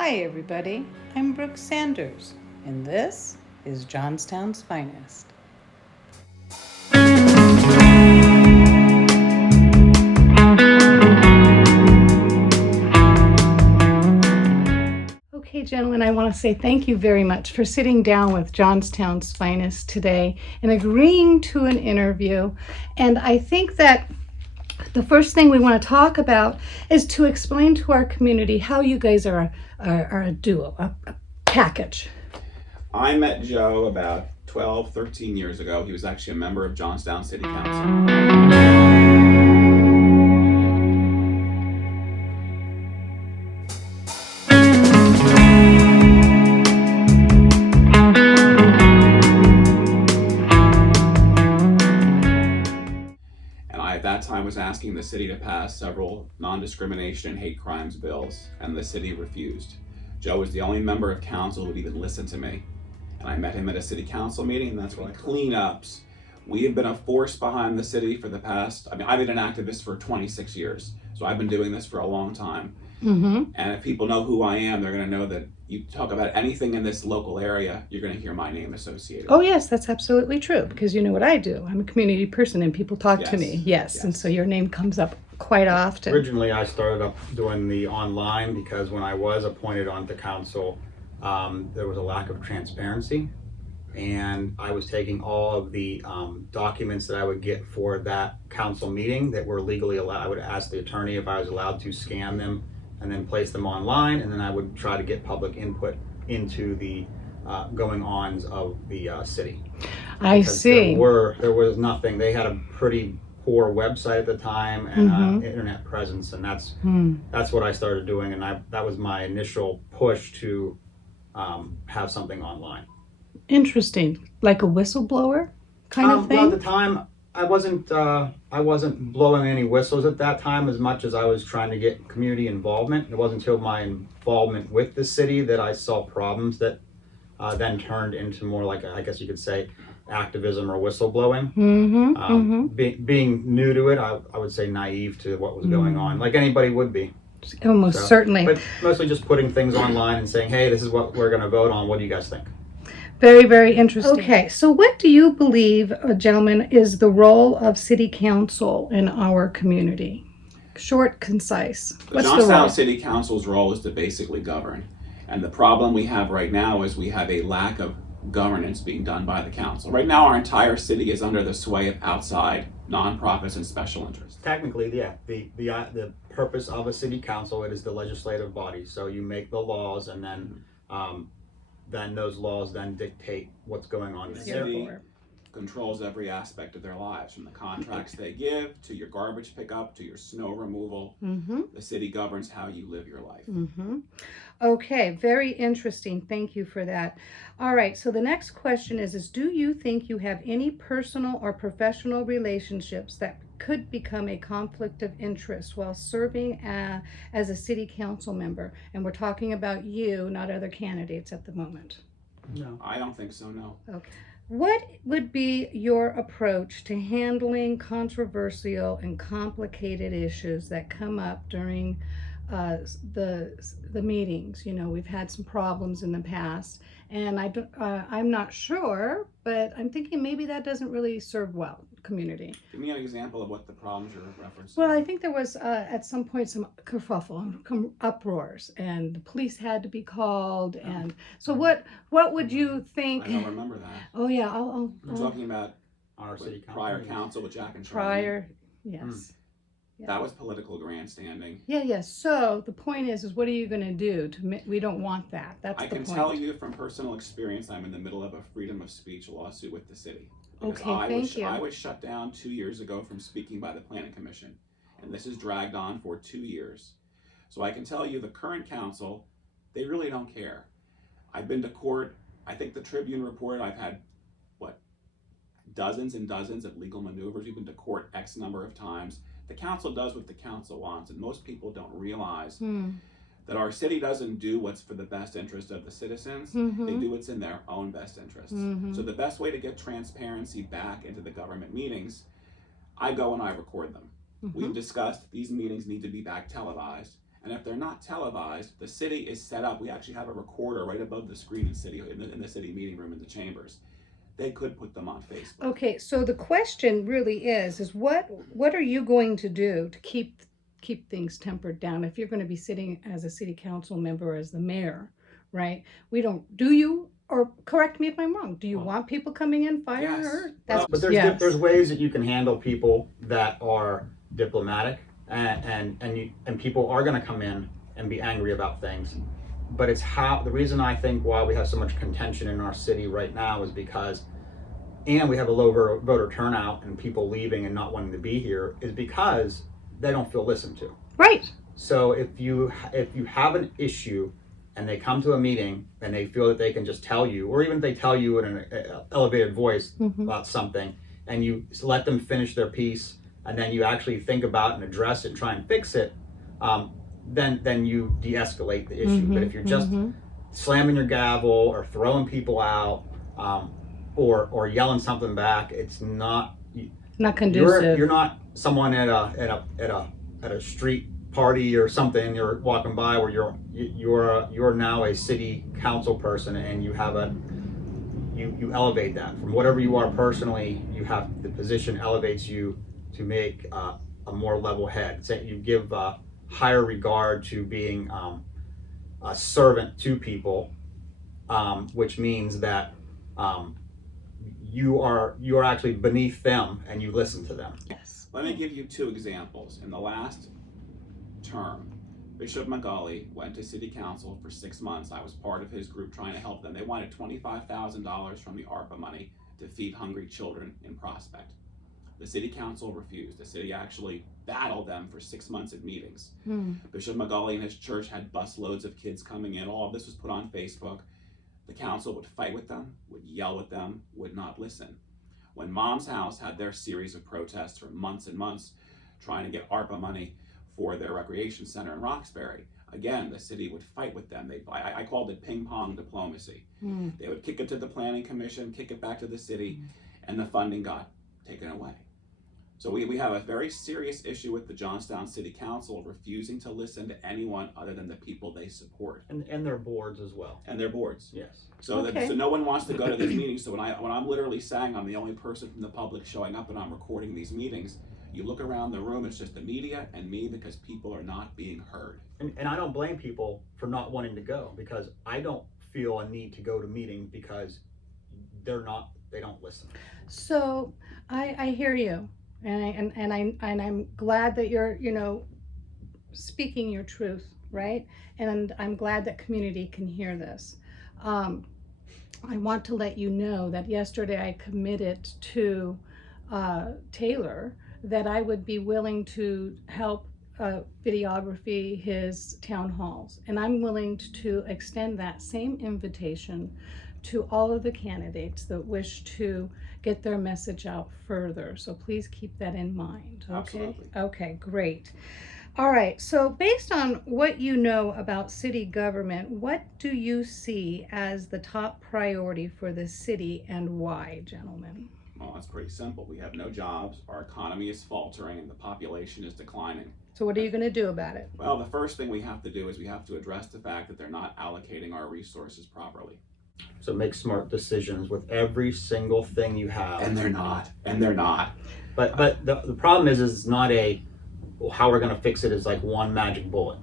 Hi, everybody. I'm Brooke Sanders, and this is Johnstown's Finest. Okay, gentlemen, I want to say thank you very much for sitting down with Johnstown's Finest today and agreeing to an interview. And I think that the first thing we want to talk about is to explain to our community how you guys are a duo, a package. I met Joe about 12, 13 years ago. He was actually a member of Johnstown City Council. And I, at that time, was asking the city to pass several non-discrimination and hate crimes bills, and the city refused. Joe was the only member of council who would even listen to me. And I met him at a city council meeting, and that's where cleanups. We have been a force behind the city for the past, I've been an activist for 26 years, so I've been doing this for a long time. Mm-hmm. And if people know who I am, they're going to know that you talk about anything in this local area, you're going to hear my name associated. Oh, yes, that's absolutely true, because you know what I do. I'm a community person, and people talk to me. Yes, and so your name comes up quite often. Originally, I started up doing the online because when I was appointed onto council, there was a lack of transparency, and I was taking all of the documents that I would get for that council meeting that were legally allowed. I would ask the attorney if I was allowed to scan them and then place them online, and then I would try to get public input into the going-ons of the city. I see. There was nothing. They had a pretty poor website at the time and internet presence, and that's what I started doing, and that was my initial push to have something online. Interesting, like a whistleblower kind of thing. Well, at the time, I wasn't blowing any whistles at that time as much as I was trying to get community involvement. It wasn't until my involvement with the city that I saw problems that then turned into more like, I guess you could say, activism or whistleblowing. Being new to it, I would say naive to what was going on, like anybody would be. Almost certainly. But mostly just putting things online and saying, hey, this is what we're going to vote on. What do you guys think? Very, very interesting. Okay, so what do you believe, gentlemen, is the role of city council in our community? Short, concise. What's the Johnstown role? City Council's role is to basically govern. And the problem we have right now is we have a lack of governance being done by the council. Right now, our entire city is under the sway of outside nonprofits and special interests. Technically, yeah, the purpose of a city council, it is the legislative body. So you make the laws, and then those laws then dictate what's going on. The city controls every aspect of their lives, from the contracts they give to your garbage pickup to your snow removal. The city governs how you live your life. Okay, very interesting. Thank you for that. All right, so the next question is do you think you have any personal or professional relationships that could become a conflict of interest while serving as a city council member? And we're talking about you, not other candidates at the moment. No. I don't think so, no. Okay. What would be your approach to handling controversial and complicated issues that come up during the meetings? You know, we've had some problems in the past, and I'm not sure, but I'm thinking maybe that doesn't really serve well community. Give me an example of what the problems you're referencing. Well, I think there was at some point some kerfuffle, uproars, and the police had to be called. And so, what would you think? I don't remember that. Oh yeah, We're talking about Our city council. prior council with Jack and Charlie. prior. Yes. Yeah. That was political grandstanding. Yeah. So the point is what are you going to do we don't want that. That's I the can point. tell you from personal experience, I'm in the middle of a freedom of speech lawsuit with the city. Because Okay, thank you. I was shut down 2 years ago from speaking by the Planning Commission, and this has dragged on for 2 years. So I can tell you the current council, they really don't care. I've been to court. I think the Tribune reported I've had, dozens and dozens of legal maneuvers. We've been to court X number of times. The council does what the council wants, and most people don't realize that our city doesn't do what's for the best interest of the citizens. They do what's in their own best interests. So the best way to get transparency back into the government meetings, I go and I record them. We've discussed these meetings need to be back televised, And if they're not televised, the city is set up. We actually have a recorder right above the screen in the city meeting room in the chambers. They could put them on Facebook. Okay, so the question really is what are you going to do to keep things tempered down if you're going to be sitting as a city council member, as the mayor, right? We don't, do you, or correct me if I'm wrong, do you want people coming in firing Yes. her? But there's ways that you can handle people that are diplomatic, and people are going to come in and be angry about things. But it's how, the reason I think why we have so much contention in our city right now is because, and we have a low voter turnout and people leaving and not wanting to be here, is because they don't feel listened to. Right. So if you have an issue and they come to a meeting and they feel that they can just tell you, or even if they tell you in an elevated voice about something, and you let them finish their piece, and then you actually think about and address it and try and fix it, then you de-escalate the issue. But if you're just slamming your gavel or throwing people out, or yelling something back, it's not conducive. You're not someone at a street party or something you're walking by where you're now a city council person, and you have you elevate that from whatever you are personally. You have, the position elevates you to make a more level head. So you give higher regard to being a servant to people, which means that you are actually beneath them and you listen to them. Yes. Let me give you two examples. In the last term, Bishop Magali went to city council for 6 months. I was part of his group trying to help them. They wanted $25,000 from the ARPA money to feed hungry children in Prospect. The city council refused. The city actually battled them for 6 months at meetings. Bishop Magali and his church had busloads of kids coming in. All of this was put on Facebook. The council would fight with them, would yell with them, would not listen. When Mom's House had their series of protests for months and months trying to get ARPA money for their recreation center in Roxbury, again, the city would fight with them. I called it ping pong diplomacy. They would kick it to the planning commission, kick it back to the city, and the funding got taken away. So we have a very serious issue with the Johnstown City Council refusing to listen to anyone other than the people they support. And their boards as well. And their boards. Yes. So so no one wants to go to these meetings. So when I'm literally saying I'm the only person from the public showing up and I'm recording these meetings, you look around the room, it's just the media and me, because people are not being heard. And I don't blame people for not wanting to go, because I don't feel a need to go to meetings because they don't listen. So I hear you. And I'm glad that you're, speaking your truth, right? And I'm glad that community can hear this. I want to let you know that yesterday I committed to Taylor that I would be willing to help videography his town halls. And I'm willing to extend that same invitation to all of the candidates that wish to get their message out further. So please keep that in mind. Okay. Absolutely. Okay, great. All right. So based on what you know about city government, what do you see as the top priority for the city and why, gentlemen? Well, it's pretty simple. We have no jobs, our economy is faltering, and the population is declining. So what are you going to do about it? Well, the first thing we have to do is we have to address the fact that they're not allocating our resources properly. So make smart decisions with every single thing you have. And they're not. But the problem is it's not how we're going to fix it is like one magic bullet.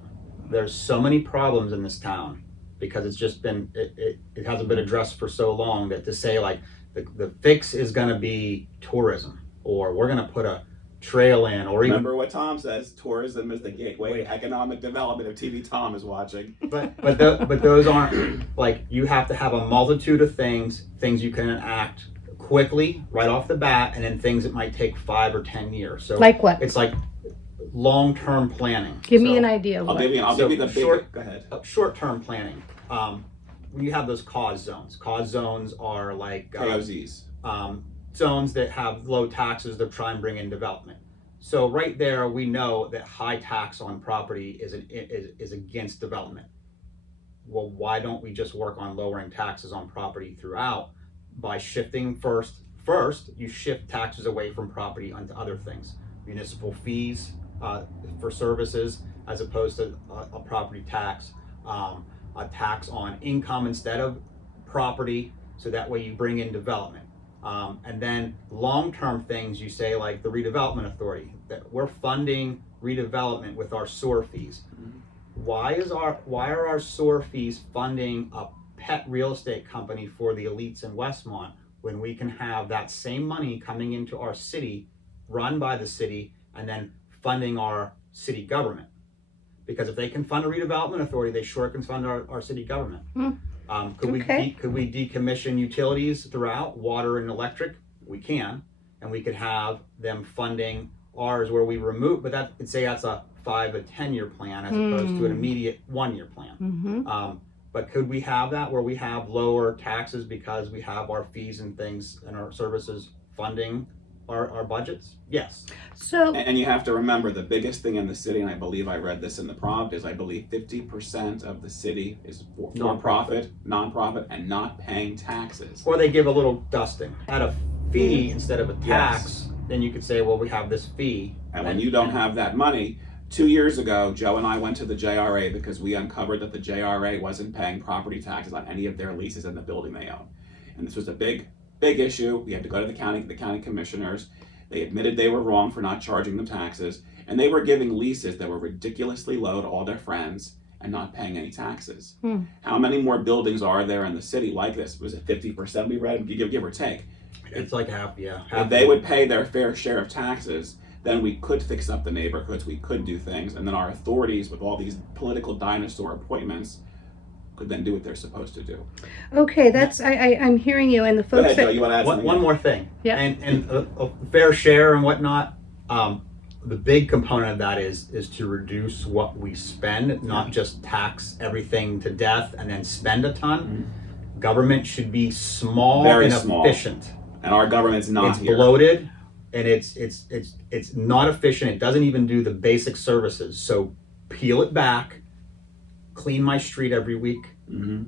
There's so many problems in this town because it's just been, it hasn't been addressed for so long, that to say like the fix is going to be tourism, or we're going to put a trail in, or even... Remember what Tom says, tourism is the gateway to economic development. If TV Tom is watching. But those aren't, like, you have to have a multitude of things you can enact quickly right off the bat, and then things that might take 5 or 10 years. So like what? It's like long-term planning. Give me an idea. I'll give you the big, go ahead. Short-term planning. When you have those cause zones are like KOZs. Zones that have low taxes that try and bring in development. So right there, we know that high tax on property is against development. Well, why don't we just work on lowering taxes on property throughout by shifting first you shift taxes away from property onto other things, municipal fees for services, as opposed to a property tax, a tax on income instead of property, so that way you bring in development. And then long-term things, you say, like the redevelopment authority, that we're funding redevelopment with our sewer fees. Why are our sewer fees funding a pet real estate company for the elites in Westmont, when we can have that same money coming into our city, run by the city, and then funding our city government? Because if they can fund a redevelopment authority, they sure can fund our city government. Could we decommission utilities throughout, water and electric? We can, and we could have them funding ours where we remove, but that could say that's a 5 to 10 year plan as opposed to an immediate 1 year plan. But could we have that where we have lower taxes because we have our fees and things and our services funding our budgets? Yes. So, And you have to remember, the biggest thing in the city, and I believe I read this in the prompt, is I believe 50% of the city is for-profit, nonprofit, and not paying taxes. Or they give a little dusting at a fee instead of a tax. Then you could say, well, we have this fee. And when you don't have that money, 2 years ago, Joe and I went to the JRA because we uncovered that the JRA wasn't paying property taxes on any of their leases in the building they own. And this was a big issue. We had to go to the county commissioners. They admitted they were wrong for not charging them taxes, and they were giving leases that were ridiculously low to all their friends and not paying any taxes. How many more buildings are there in the city like this? Was it 50% we read, give or take? It's like half. If they would pay their fair share of taxes, then we could fix up the neighborhoods, we could do things, and then our authorities with all these political dinosaur appointments could then do what they're supposed to do. okay, that's I'm hearing you, and the Go folks ahead, Joe, that you want to add something? One more thing. Yeah. And a fair share and whatnot. The big component of that is to reduce what we spend, not just tax everything to death and then spend a ton. Government should be small Very and small. efficient. And our government's not It's here. bloated, and it's not efficient. It doesn't even do the basic services. So peel it back, clean my street every week,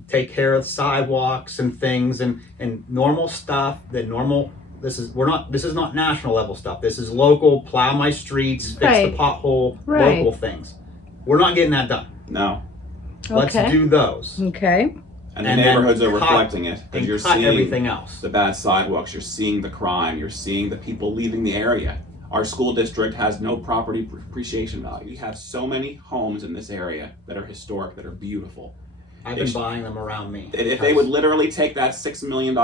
take care of sidewalks and things and normal stuff. This is not national level stuff. This is local. Plow my streets, fix Right. the pothole, Right. local things. We're not getting that done. No. Let's Okay. do those. okay. And the And then neighborhoods are cut- reflecting it. And You're cut seeing everything else. the bad sidewalks, you're seeing the crime, you're seeing the people leaving the area. Our school district has no property appreciation value. We have so many homes in this area that are historic, that are beautiful. I've been buying them around me. If they would literally take that $6 million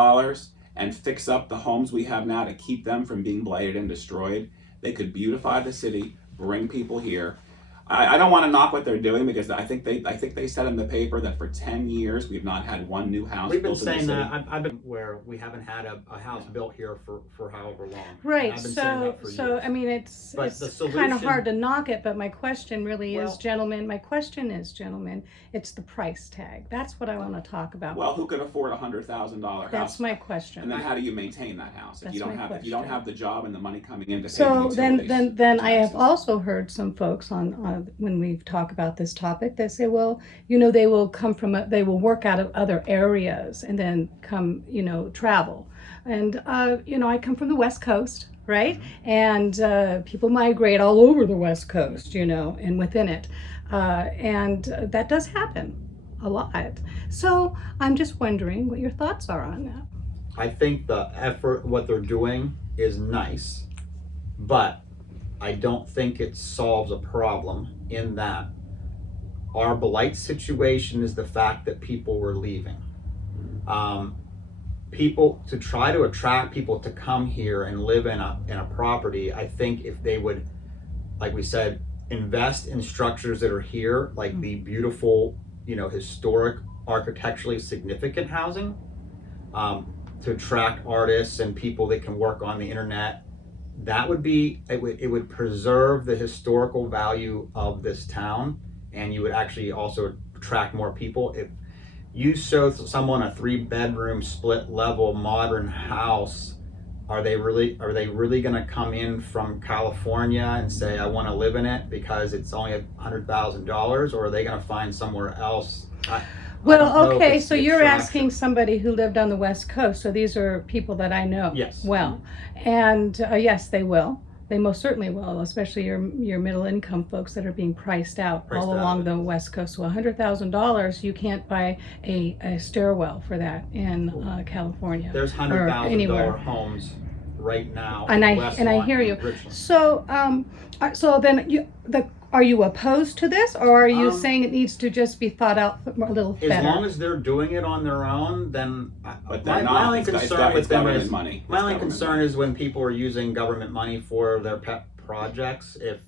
and fix up the homes we have now to keep them from being blighted and destroyed, they could beautify the city, bring people here. I don't want to knock what they're doing, because I think they said in the paper that for 10 years we've not had one new house We've been built in the saying city. that. I've been where we haven't had a house built here for however long. Right. I've been saying So, that for so years. I mean, it's But it's the kind of solution- hard to knock it, but my question really is, Well- gentlemen. My question is, gentlemen, it's the price tag. That's what I want to talk about. Well, who can afford a $100,000 house? That's my And question. then how do you maintain that house if That's you don't my have question. the job and the money coming in to pay So the then, utilities, then I have taxes? also heard some folks on when we talk about this topic, they say, well, they will they will work out of other areas and then come, travel. And, I come from the West Coast, right? And people migrate all over the West Coast, and within it. And that does happen a lot. So I'm just wondering what your thoughts are on that. I think the effort, what they're doing, is nice, but I don't think it solves a problem in that our blight situation is the fact that people were leaving. People, to try to attract people to come here and live in a property, I think if they would, like we said, invest in structures that are here, like the beautiful, historic, architecturally significant housing, to attract artists and people that can work on the internet, that would be, it would preserve the historical value of this town, and you would actually also attract more people. If you show someone a 3-bedroom split level modern house, are they really going to come in from California and say, I want to live in it because it's only $100,000, or are they going to find somewhere else? I don't know if Okay, it's so the you're attraction. asking somebody who lived on the West Coast, so these are people that I know Yes. well. And yes, they will. They most certainly will, especially your middle income folks that are being priced out Priced all out. along the West Coast. So $100,000, you can't buy a stairwell for that in California. There's $100,000 anywhere. homes right now. And in I Westmont hear and you. Richland. So then are you opposed to this, or are you Um, saying it needs to just be thought out a little As better? long as they're doing it on their own, then But my they're not. only It's concern with them government is money. my It's only government concern money. is when people are using government money for their pet projects. If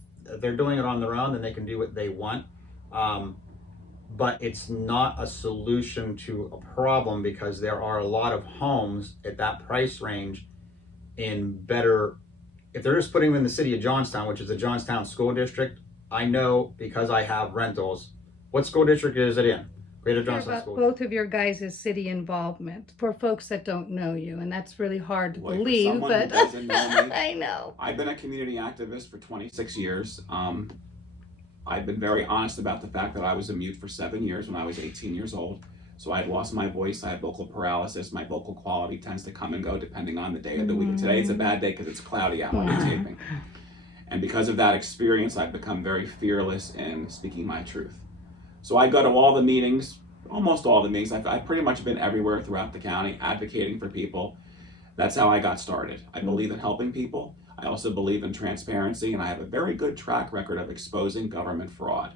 they're doing it on their own, then they can do what they want. But it's not a solution to a problem, because there are a lot of homes at that price range in better. If they're just putting them in the city of Johnstown, which is the Johnstown School District, I know because I have rentals. What school district is it in? Greater Hear Johnstown about School. both of your guys' city involvement for folks that don't know you, and that's really hard to Boy, for believe, someone who but doesn't know me, I know. I've been a community activist for 26 years. I've been very honest about the fact that I was a mute for 7 years when I was 18 years old. So I had lost my voice. I had vocal paralysis. My vocal quality tends to come and go depending on the day of the week. Today it's a bad day because it's cloudy out when I'm taping. And because of that experience, I've become very fearless in speaking my truth. So I go to all the meetings, almost all the meetings. I've pretty much been everywhere throughout the county advocating for people. That's how I got started. I believe in helping people. I also believe in transparency, and I have a very good track record of exposing government fraud.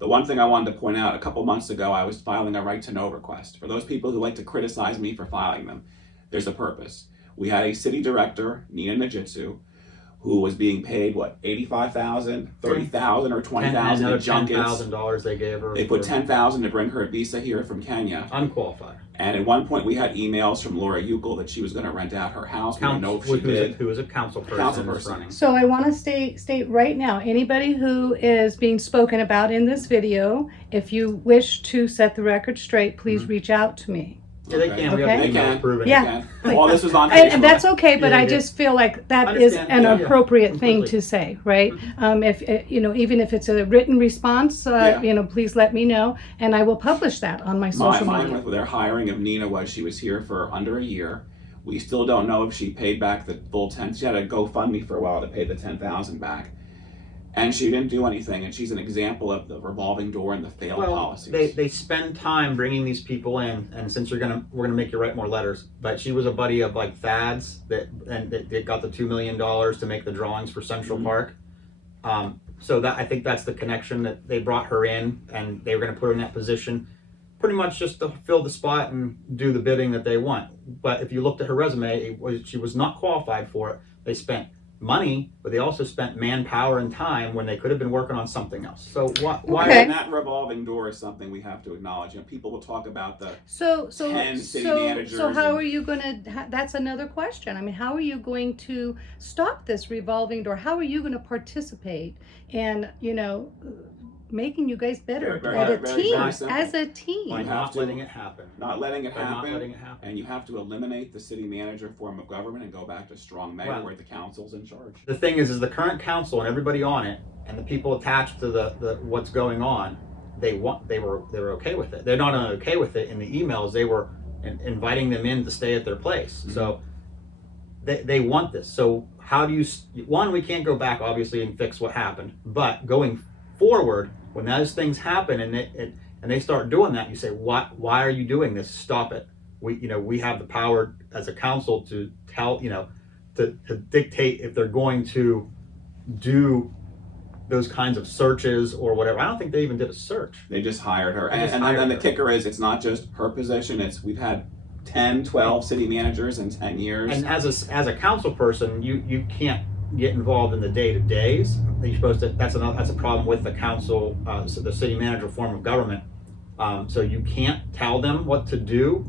The one thing I wanted to point out, a couple months ago, I was filing a right to know request. For those people who like to criticize me for filing them, there's a purpose. We had a city director, Nina Najitsu, who was being paid, what, $85,000, $30,000, or $20,000 Another in junkets. $10,000 they gave her. They put $10,000 to bring her a visa here from Kenya. Unqualified. And at one point, we had emails from Laura Euchel that she was going to rent out her house. We don't know if she did. Who is a council person. Council that's person. running. So I want to state right now, anybody who is being spoken about in this video, if you wish to set the record straight, please reach out to me. Yeah, they can. We have Okay. emails They can. proving Yeah. it. Okay. All this was on Facebook. And that's okay, but Yeah, I yeah. just feel like that is Understand. an Yeah, appropriate thing completely. to say, right? If even if it's a written response, Yeah. please let me know, and I will publish that on my social Mine media. with their hiring of Nina was she was here for under a year. We still don't know if she paid back the full 10. She had a GoFundMe for a while to pay the 10,000 back, and she didn't do anything. And she's an example of the revolving door and the failed policies. They spend time bringing these people in, and since we're gonna make you write more letters. But she was a buddy of like Thad's that got the $2 million to make the drawings for Central Park. So that I think that's the connection, that they brought her in and they were gonna put her in that position, pretty much just to fill the spot and do the bidding that they want. But if you looked at her resume, she was not qualified for it. They spent money, but they also spent manpower and time when they could have been working on something else. So why? Okay. And that revolving door is something we have to acknowledge. People will talk about the So 10 city managers how and- are you going to? That's another question. I mean, how are you going to stop this revolving door? How are you going to participate in making you guys better Very, at a very, team, very simple. as a team? By You have not to- letting it happen. not letting it By not happen. letting it happen. And you have to eliminate the city manager form of government and go back to strong mayor, Well- where the council's in charge. The thing is the current council and everybody on it and the people attached to the what's going on, they were okay with it. They're not only okay with it in the emails, they were inviting them in to stay at their place. So they want this. So how do you? One, we can't go back obviously and fix what happened, but going forward, when those things happen and they start doing that, you say, why are you doing this? Stop it. We have the power as a council to tell, to dictate if they're going to do those kinds of searches or whatever. I don't think they even did a search. They just hired her. They just And hired then the her. kicker is it's not just her position. We've had 10, 12 city managers in 10 years. And as a council person, you can't get involved in the day-to-days. You're supposed to. That's a problem with the council, so the city manager form of government. So you can't tell them what to do.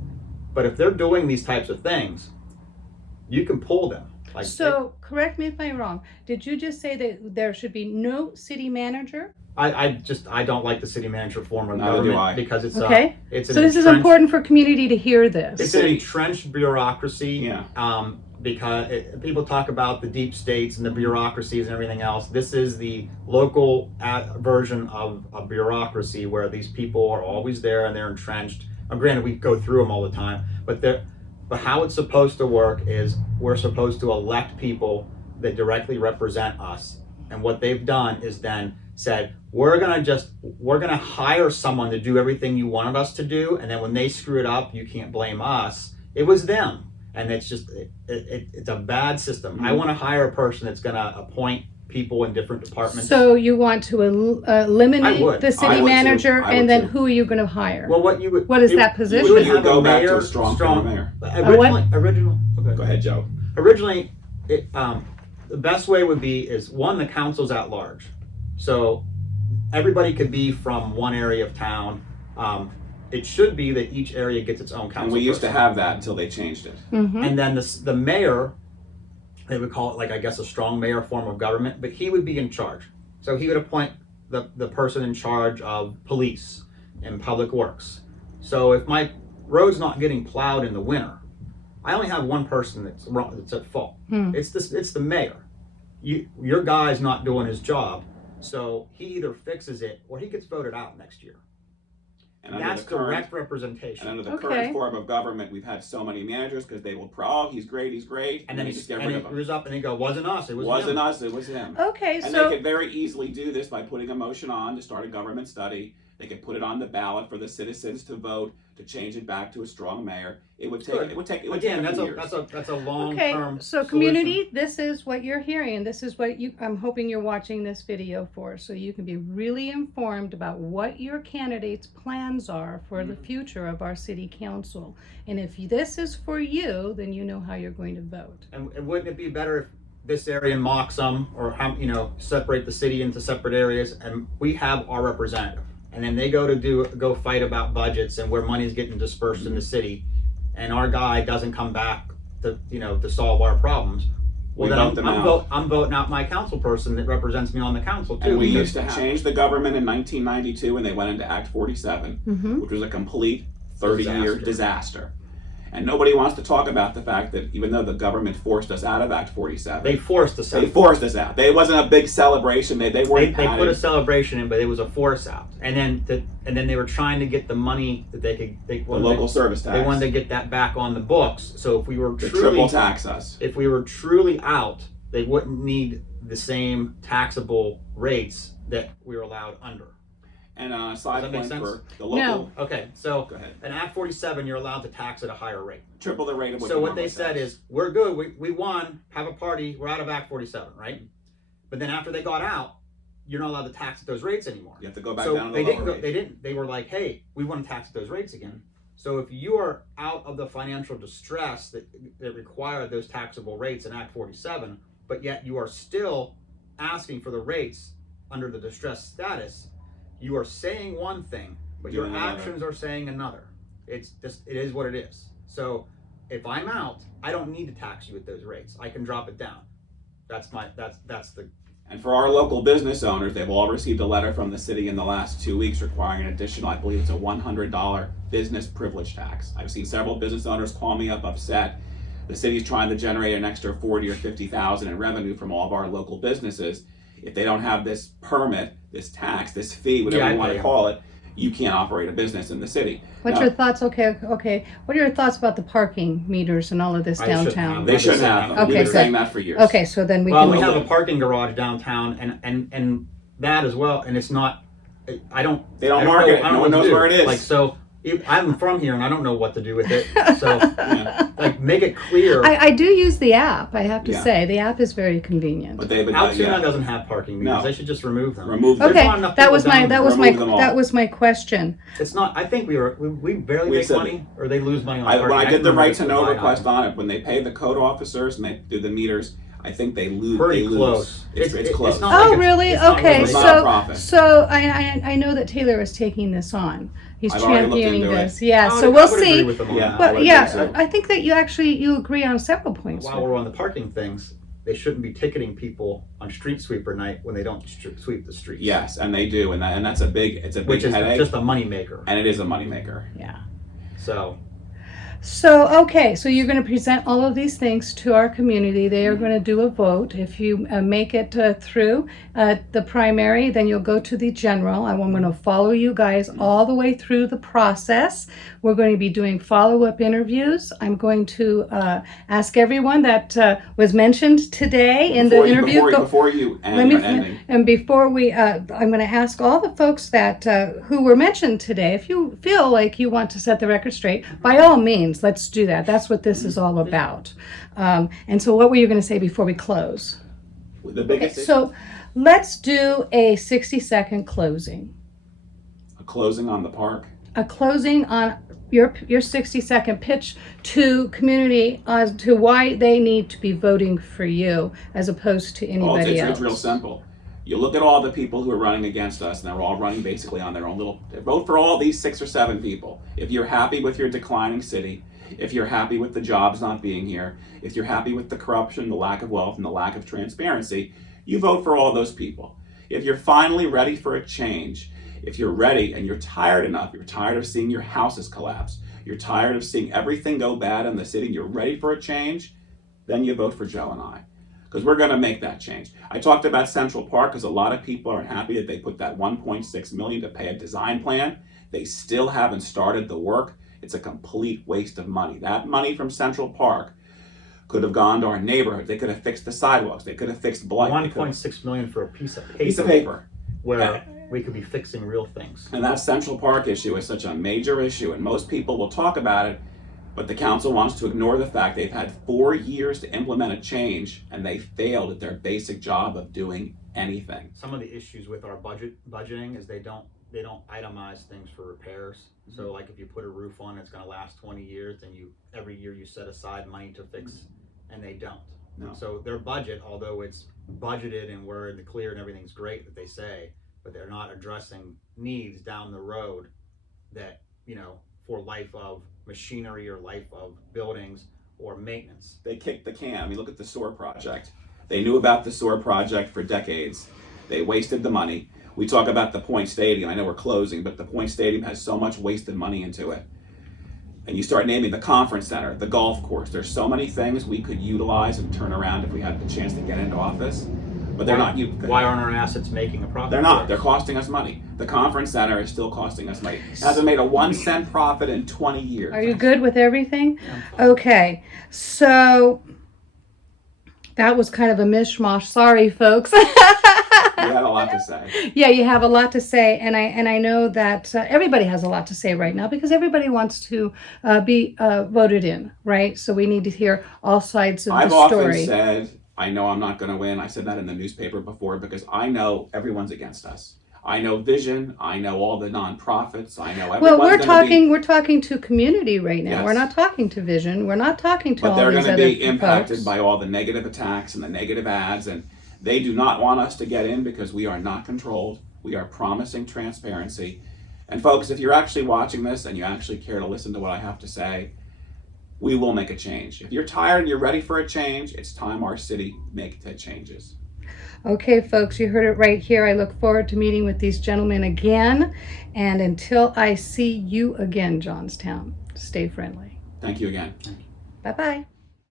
But if they're doing these types of things, you can pull them. So correct me if I'm wrong. Did you just say that there should be no city manager? I don't like the city manager form of Neither do government I. because it's Okay. it's So an this is entrenched- important for community to hear this. It's an entrenched bureaucracy. Yeah. Because people talk about the deep states and the bureaucracies and everything else. This is the local version of a bureaucracy where these people are always there and they're entrenched. Granted, we go through them all the time, but how it's supposed to work is we're supposed to elect people that directly represent us. And what they've done is then said, we're gonna hire someone to do everything you wanted us to do, and then when they screw it up, you can't blame us. It was them, and it's just it's a bad system. I want to hire a person that's gonna appoint people in different departments. So you want to eliminate the I city would too. manager, I would and then too. who are you going to hire? Well, What is that position? You would You would have go a back to mayor, a strong mayor. Originally, okay. Go ahead, Joe. Originally, the best way would be is one, the council's at large, so everybody could be from one area of town. It should be that each area gets its own council. And we used to person. have that until they changed it. Mm-hmm. And then the mayor, they would call it like, I guess, a strong mayor form of government, but he would be in charge. So he would appoint the person in charge of police and public works. So if my road's not getting plowed in the winter, I only have one person that's wrong, that's at fault. It's the mayor. Your guy's not doing his job, so he either fixes it or he gets voted out next year. And That's direct representation. And under the Okay. current form of government, we've had so many managers because they will he's great, And then they he just get and rid it of him. was up and he go, wasn't us, it was Wasn't him. us, it was him. Okay, And so they could very easily do this by putting a motion on to start a government study. They could put it on the ballot for the citizens to vote to change it back to a strong mayor. It would take. Good. It would take. It would Again, take a that's few a years. that's a long okay, term. so community, this is what you're hearing. This is what I'm hoping you're watching this video for, so you can be really informed about what your candidates' plans are for the future of our city council. And if this is for you, then you know how you're going to vote. And wouldn't it be better if this area mocks them, or separate the city into separate areas, and we have our representative, and then they go fight about budgets and where money's getting dispersed in the city, and our guy doesn't come back to solve our problems. Well, We then bumped them out. I'm voting out my council person that represents me on the council too. And we because- used to change the government in 1992 when they went into Act 47, which was a complete 30-year disaster. And nobody wants to talk about the fact that even though the government forced us out of Act 47, They forced us out. they forced us out. It wasn't a big celebration. They They weren't put a padded. celebration in, but it was a force out, and then they were trying to get the money that The local service tax. They wanted to get that back on the books. So if we were to truly triple tax us. if we were truly out, they wouldn't need the same taxable rates that we were allowed under. And on a side Does that make point sense? for the local, No. Okay, so Go ahead. in Act 47, you're allowed to tax at a higher rate. triple the rate of what So the what normal they said tax. is, we're good, we won, have a party, we're out of Act 47, right? But then after they got out, you're not allowed to tax at those rates anymore. You have to go back So down to the they lower didn't go, rate. they were like, hey, we want to tax at those rates again. So if you are out of the financial distress that require those taxable rates in Act 47, but yet you are still asking for the rates under the distress status, you are saying one thing, but your Doing another. actions are saying another. It is what it is. So if I'm out, I don't need to tax you at those rates. I can drop it down. That's the And for our local business owners, they've all received a letter from the city in the last 2 weeks requiring an additional, I believe it's a $100 business privilege tax. I've seen several business owners call me up upset. The city's trying to generate an extra 40 or 50,000 in revenue from all of our local businesses. If they don't have this permit, this tax, this fee, whatever you want to call it, you can't operate a business in the city. What's Now, your thoughts? Okay. What are your thoughts about the parking meters and all of this I shouldn't downtown? have They shouldn't have them. Okay, We've been good. saying that for years. Okay, so then we Well, can. we have a parking garage downtown, and that as well, and it's not. I don't. They don't I market know- it. I don't No know one what to knows do. where it is. Like so, I'm from here, and I don't know what to do with it. So, Yeah. like, make it clear. I do use the app. I have to Yeah. say the app is very convenient. But they've been Altoona doesn't have parking meters. No. They should just remove them. remove them. Okay, not enough that people was my down that there. was my Remove them all. that was my question. It's not. I think we barely We make said- money, or they lose money on When parking. I did the remember right it's to a know line request item. on it, when they pay the code officers and they do the meters, I think they lose. Pretty they lose. close. It's close. not Oh, like really? it's not Okay, like It's it's not a so profit. so I know that Taylor is taking this on. He's I've already looked championing into it. this. Yeah, I so would- we'll I would agree see. with them on Yeah. that. I But would yeah, think so. I think that you agree on several points. While we're on the parking things, they shouldn't be ticketing people on street sweeper night when they don't sweep the streets. Yes, and they do, and that's a big. It's a big Which is headache, just a moneymaker. and it is a moneymaker. Yeah. So So, okay, so you're going to present all of these things to our community. They are going to do a vote. If you make it through the primary, then you'll go to the general. I'm going to follow you guys all the way through the process. We're going to be doing follow-up interviews. I'm going to ask everyone that was mentioned today in the interview. Before you end your ending. And before we, I'm going to ask all the folks that who were mentioned today, if you feel like you want to set the record straight, by all means, let's do that. That's what this is all about. And so what were you going to say before we close? The biggest So let's do a 60-second closing. A closing on the park. A closing on your 60-second pitch to community as to why they need to be voting for you as opposed to anybody else. It's real simple. You look at all the people who are running against us, and they're all running basically on their own little. Vote for all these 6 or 7 people. If you're happy with your declining city, if you're happy with the jobs not being here, if you're happy with the corruption, the lack of wealth, and the lack of transparency, you vote for all those people. If you're finally ready for a change, if you're ready and you're tired enough, you're tired of seeing your houses collapse, you're tired of seeing everything go bad in the city, you're ready for a change, then you vote for Joe and I. Because we're going to make that change. I talked about Central Park because a lot of people aren't happy that they put that $1.6 million to pay a design plan. They still haven't started the work. It's a complete waste of money. That money from Central Park could have gone to our neighborhood. They could have fixed the sidewalks. They could have fixed blight. $1.6 million for a piece of paper. Piece of paper. Where we could be fixing real things. And that Central Park issue is such a major issue, and most people will talk about it, but the council wants to ignore the fact they've had 4 years to implement a change, and they failed at their basic job of doing anything. Some of the issues with our budgeting is they don't itemize things for repairs. So like if you put a roof on, it's going to last 20 years, then every year you set aside money to fix, and they don't. No. So their budget, although it's budgeted and we're in the clear and everything's great that they say, but they're not addressing needs down the road that, for life of machinery or life of buildings or maintenance. They kicked the can. I mean, look at the sewer project. They knew about the sewer project for decades. They wasted the money. We talk about the Point Stadium. I know we're closing, but the Point Stadium has so much wasted money into it. And you start naming the conference center, the golf course. There's so many things we could utilize and turn around if we had the chance to get into office. But they're not. Why aren't our assets making a profit? They're not. They're costing us money. The conference center is still costing us money. It hasn't made a 1-cent profit in 20 years. Are you good with everything? Okay, so that was kind of a mishmash. Sorry, folks. You had a lot to say. Yeah, you have a lot to say, and I know that everybody has a lot to say right now because everybody wants to be voted in, right? So we need to hear all sides of I've the story. often said, I know I'm not going to win. I said that in the newspaper before because I know everyone's against us. I know Vision. I know all the nonprofits. I know everyone's Well, we're be, talking to community right now. Yes. We're not talking to Vision. We're not talking to but all they're these going other to be impacted folks. by all the negative attacks and the negative ads, and they do not want us to get in because we are not controlled. We are promising transparency. And folks, if you're actually watching this and you actually care to listen to what I have to say, we will make a change. If you're tired and you're ready for a change, it's time our city make the changes. Okay, folks, you heard it right here. I look forward to meeting with these gentlemen again. And until I see you again, Johnstown, stay friendly. Thank you again. Bye-bye.